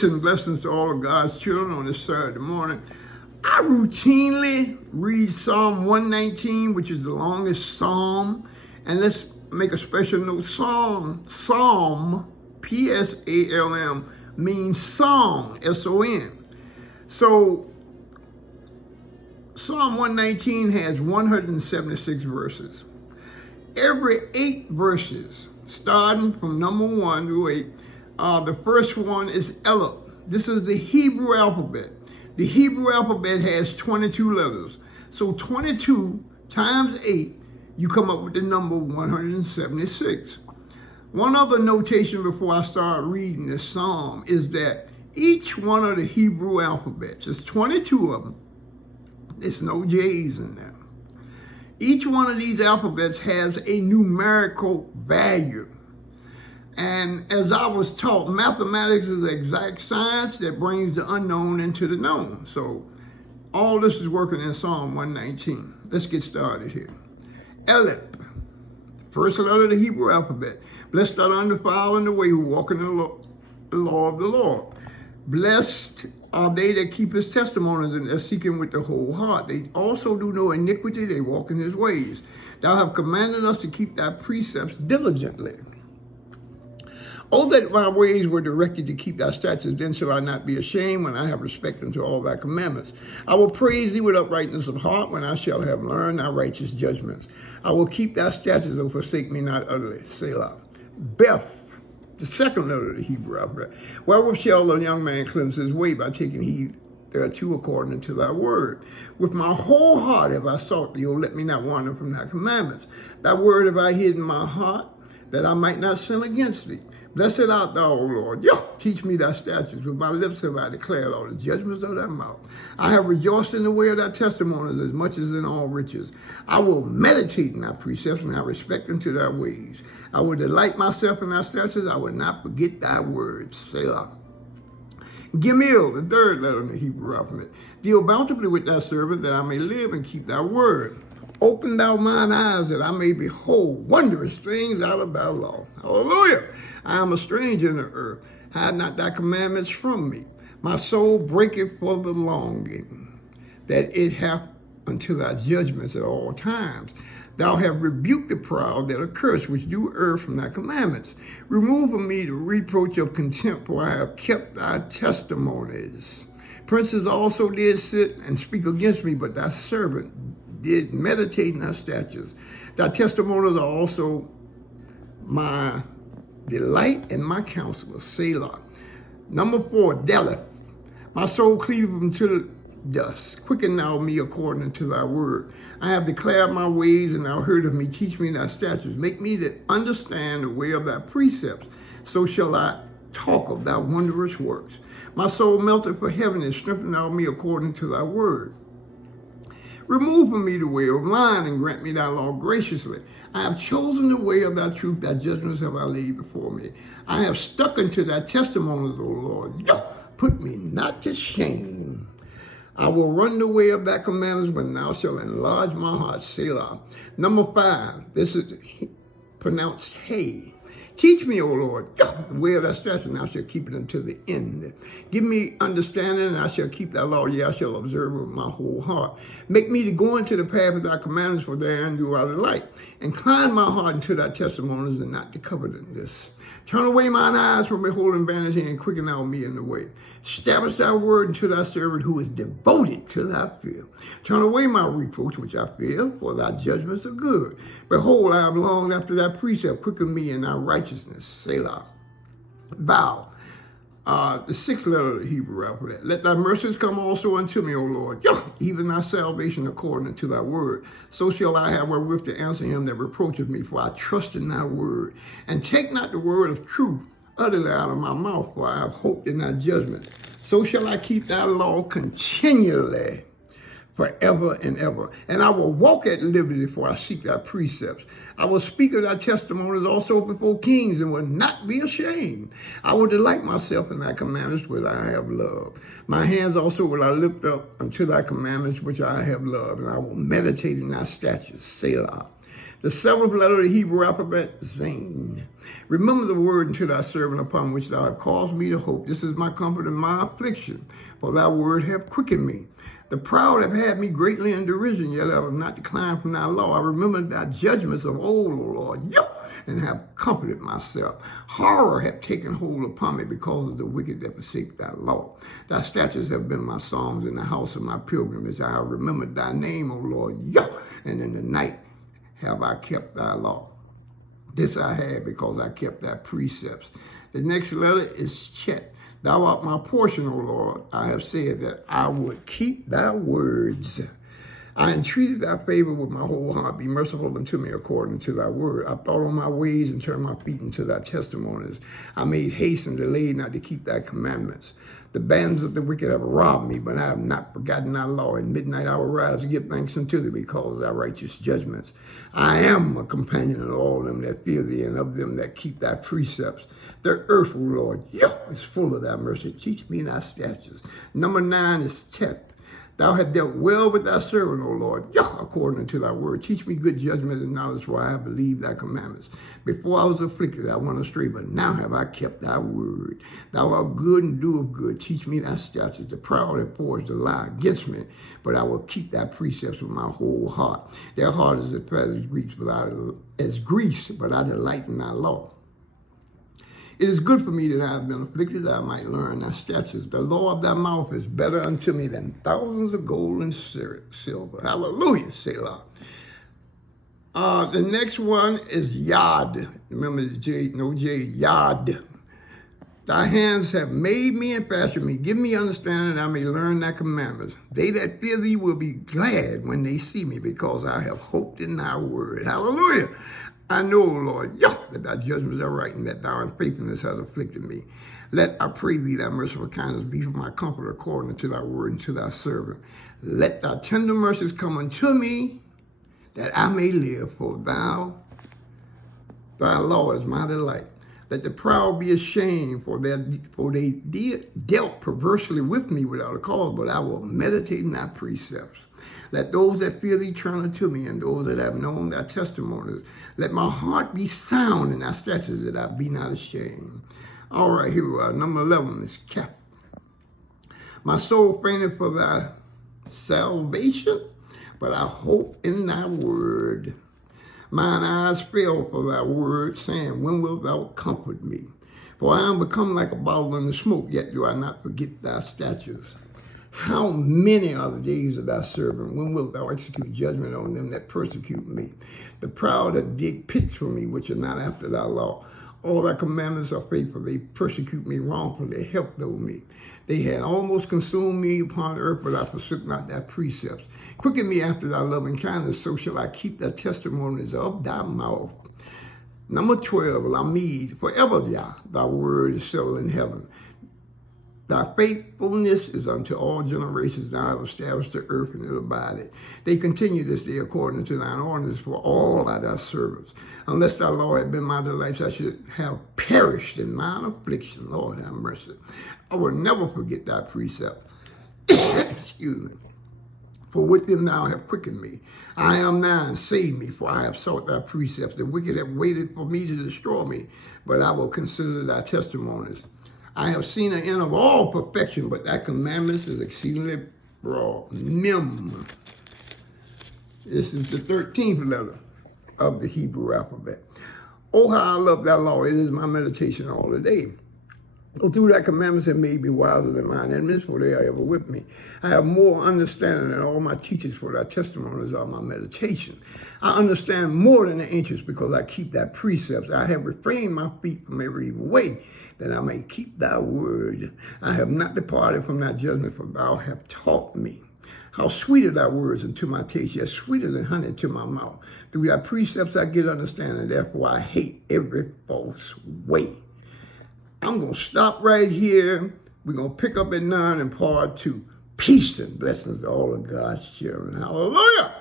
And blessings to all of God's children on this Saturday morning. I routinely read Psalm 119, which is the longest psalm. And let's make a special note. Psalm, P-S-A-L-M, means song, S-O-N. So Psalm 119 has 176 verses. Every 8 verses, starting from number 1 through 8, the first one is Aleph. This is the Hebrew alphabet. The Hebrew alphabet has 22 letters. So 22 times 8, you come up with the number 176. One other notation before I start reading this psalm is that each one of the Hebrew alphabets, there's 22 of them, there's no J's in them. Each one of these alphabets has a numerical value. And as I was taught, mathematics is an exact science that brings the unknown into the known. So all this is working in Psalm 119. Let's get started here. Aleph, first letter of the Hebrew alphabet. Blessed are the undefiled in the way who walk in the law of the Lord. Blessed are they that keep his testimonies and that seek him with the whole heart. They also do no iniquity, they walk in his ways. Thou have commanded us to keep thy precepts diligently. Oh, that my ways were directed to keep thy statutes, then shall I not be ashamed when I have respect unto all thy commandments. I will praise thee with uprightness of heart when I shall have learned thy righteous judgments. I will keep thy statutes, O forsake me not utterly. Selah. Beth, the second letter of the Hebrew alphabet. Wherewith shall a young man cleanse his way? By taking heed thereto according to thy word. With my whole heart have I sought thee, O let me not wander from thy commandments. Thy word have I hid in my heart, that I might not sin against thee. Blessed art thou, O Lord. Teach me thy statutes. With my lips have I declared all the judgments of thy mouth. I have rejoiced in the way of thy testimonies as much as in all riches. I will meditate in thy precepts and I respect unto thy ways. I will delight myself in thy statutes. I will not forget thy words. Selah. Gimel, the third letter in the Hebrew alphabet. Deal bountifully with thy servant that I may live and keep thy word. Open thou mine eyes that I may behold wondrous things out of thy law. Hallelujah. I am a stranger in the earth. Hide not thy commandments from me. My soul breaketh for the longing, that it hath unto thy judgments at all times. Thou hast rebuked the proud that are cursed, which do err from thy commandments. Remove from me the reproach of contempt, for I have kept thy testimonies. Princes also did sit and speak against me, but thy servant did meditate in thy statutes. Thy testimonies are also my delight and my counselor. Selah. Number 4, Deleth. My soul cleaveth unto the dust. Quicken thou me according to thy word. I have declared my ways, and thou heard of me. Teach me thy statutes. Make me to understand the way of thy precepts. So shall I talk of thy wondrous works. My soul melted for heaven, and strengthen thou me according to thy word. Remove from me the way of lying, and grant me thy law graciously. I have chosen the way of thy truth, thy judgments have I laid before me. I have stuck unto thy testimonies, O Lord. Put me not to shame. I will run the way of thy commandments, when thou shalt enlarge my heart. Selah. Number 5, this is pronounced hey. Teach me, O Lord, the way of thy statutes, and I shall keep it until the end. Give me understanding, and I shall keep thy law. Yea, I shall observe it with my whole heart. Make me to go into the path of thy commandments, for therein do I delight. Incline my heart into thy testimonies, and not to covetousness. Turn away mine eyes from beholding vanity, and quicken thou me in the way. Establish thy word unto thy servant who is devoted to thy fear. Turn away my reproach which I fear, for thy judgments are good. Behold, I have longed after thy precept. Quicken me in thy righteousness. Selah. Thou, the 6th letter of the Hebrew alphabet. Let thy mercies come also unto me, O Lord. Even thy salvation according to thy word. So shall I have wherewith to answer him that reproacheth me, for I trust in thy word. And take not the word of truth utterly out of my mouth, for I have hoped in thy judgments. So shall I keep thy law continually, forever and ever. And I will walk at liberty, for I seek thy precepts. I will speak of thy testimonies also before kings, and will not be ashamed. I will delight myself in thy commandments, which I have loved. My hands also will I lift up unto thy commandments, which I have loved, and I will meditate in thy statutes. Selah. The seventh letter of the Hebrew alphabet, Zain. Remember the word unto thy servant upon which thou hast caused me to hope. This is my comfort in my affliction, for thy word hath quickened me. The proud have had me greatly in derision, yet I will not decline from thy law. I remember thy judgments of old, O Lord, and have comforted myself. Horror hath taken hold upon me because of the wicked that forsake thy law. Thy statutes have been my songs in the house of my pilgrimage. I have remembered thy name, O Lord, and in the night have I kept thy law. This I had because I kept thy precepts. The next letter is Chet. Thou art my portion, O Lord. I have said that I would keep thy words. I entreated thy favor with my whole heart. Be merciful unto me according to thy word. I thought on my ways and turned my feet into thy testimonies. I made haste and delayed not to keep thy commandments. The bands of the wicked have robbed me, but I have not forgotten thy law. At midnight I will rise to give thanks unto thee because of thy righteous judgments. I am a companion of all them that fear thee and of them that keep thy precepts. The earth, O Lord, is full of thy mercy. Teach me thy statutes. Number 9 is Tet. Thou hast dealt well with thy servant, O Lord, according to thy word. Teach me good judgment and knowledge, for I have believed thy commandments. Before I was afflicted, I went astray, but now have I kept thy word. Thou art good and do of good. Teach me thy statutes. The proud have forged a lie against me, but I will keep thy precepts with my whole heart. Their heart is as grease, but I delight in thy law. It is good for me that I have been afflicted, that I might learn thy statutes. The law of thy mouth is better unto me than thousands of gold and silver. Hallelujah, Selah. The next one is Yod. Remember the J, no J, Yod. Thy hands have made me and fashioned me. Give me understanding that I may learn thy commandments. They that fear thee will be glad when they see me, because I have hoped in thy word. Hallelujah. I know, Lord, that thy judgments are right, and that thy unfaithfulness has afflicted me. Let, I pray thee, thy merciful kindness be for my comfort according to thy word and to thy servant. Let thy tender mercies come unto me, that I may live, for thy law is my delight. Let the proud be ashamed, for they dealt perversely with me without a cause, but I will meditate in thy precepts. Let those that fear thee turn unto me, and those that have known thy testimonies. Let my heart be sound in thy statutes, that I be not ashamed. All right, here we are. Number 11 is Keph. My soul fainted for thy salvation, but I hope in thy word. Mine eyes fail for thy word, saying, when wilt thou comfort me? For I am become like a bottle in the smoke, yet do I not forget thy statutes. How many are the days of thy servant? When wilt thou execute judgment on them that persecute me? The proud that dig pits for me, which are not after thy law. All thy commandments are faithful. They persecute me wrongfully. Help thou me. They had almost consumed me upon earth, but I forsook not thy precepts. Quicken me after thy loving kindness, so shall I keep thy testimonies of thy mouth. Number 12, Lamed, forever, thy word is settled in heaven. Thy faithfulness is unto all generations. Thou hast established the earth, and it abideth. They continue this day according to thine ordinance for all thy servants. Unless thy law had been my delights, I should have perished in mine affliction. Lord, have mercy. I will never forget thy precept. Excuse me. For with them thou hast quickened me. I am thine, save me, for I have sought thy precepts. The wicked have waited for me to destroy me, but I will consider thy testimonies. I have seen the end of all perfection, but thy commandments is exceedingly broad. Mem. This is the 13th letter of the Hebrew alphabet. Oh, how I love thy law. It is my meditation all the day. Oh, through thy commandments have made me wiser than mine enemies, for they are ever with me. I have more understanding than all my teachers, for thy testimonies are my meditation. I understand more than the ancients, because I keep thy precepts. I have refrained my feet from every evil way, that I may keep thy word. I have not departed from thy judgment, for thou hast taught me. How sweet are thy words unto my taste, yet sweeter than honey to my mouth. Through thy precepts I get understanding, therefore I hate every false way. I'm going to stop right here. We're going to pick up at 9 in part 2. Peace and blessings to all of God's children. Hallelujah.